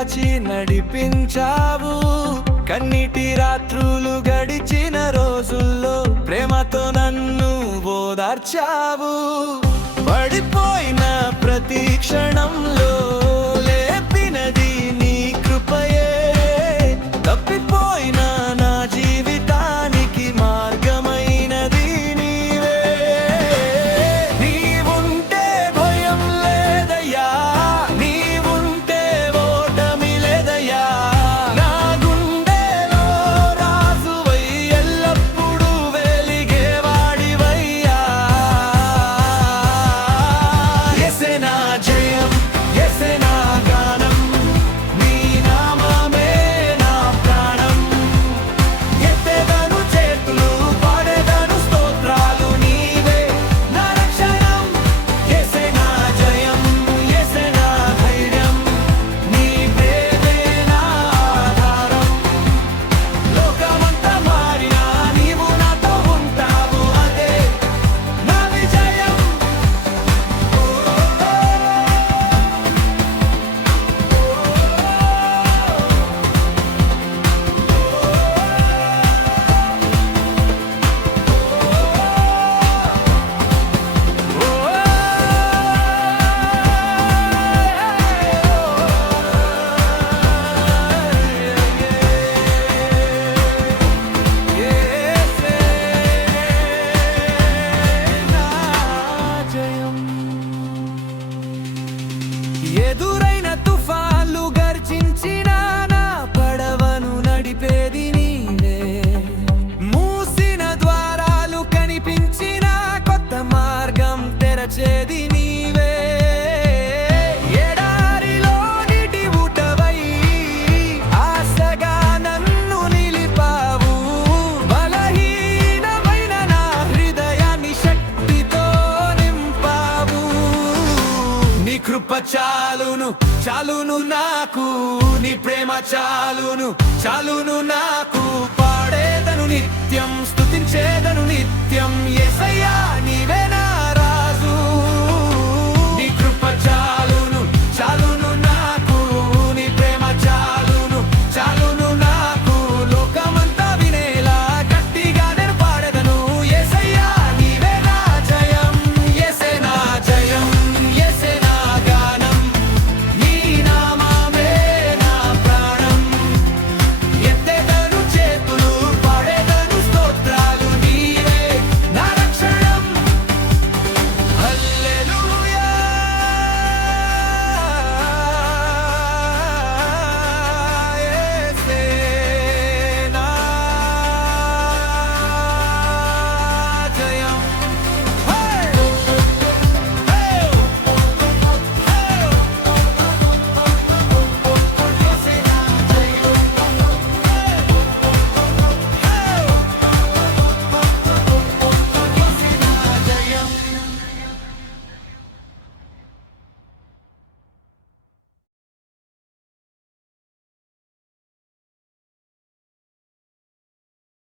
కాచి నడిపించావు. కన్నీటి రాత్రులు గడిచిన రోజుల్లో ప్రేమతో నన్ను ఓదార్చావు. పడిపోయిన ప్రతి క్షణంలో లేపినది నీ కృపయే. తప్పిపోయిన నా జీవితానికి మార్గమైనది నీవే. నీవుంటే భయం లేదయ్యా, నీవుంటే ఓటమి లేదయ్యా. నా గుండెలో రాజువై ఎల్లప్పుడూ వెలిగేవాడివయ్యా. యేసే నా జయం, యేసే నా గానం, నీ నామమే నా ప్రాణం. ఎత్తెదను చేతులు, పాడెదను స్తోత్రాలు, నీవే నా రక్షణం. యేసే నా జయం, యేసే నా ధైర్యం, నీ ప్రేమే నా ఆధారం. లోకమంతా మారినా నీవు నాతో ఉంటావు, అదే నా విజయం. ఎదురైన తుఫాన్లు గర్జించిన నా పడవను నడిపేది నీవే. మూసిన ద్వారాలు కనిపించిన కొత్త మార్గం తెరచేది నీవే. ఎడారిలో నీటి ఊటవై ఆశగా నన్ను నిలిపావు. బలహీనమైన నా హృదయాన్ని శక్తితో నింపావు. నీ కృప చాలును, చాలును నాకు, నీ ప్రేమ చాలును, చాలును నాకు. పాడేదను నిత్యం, స్తుతించేదను నిత్యం, యేసయ్యా నీవే నా రాజు. నీ కృప చాలు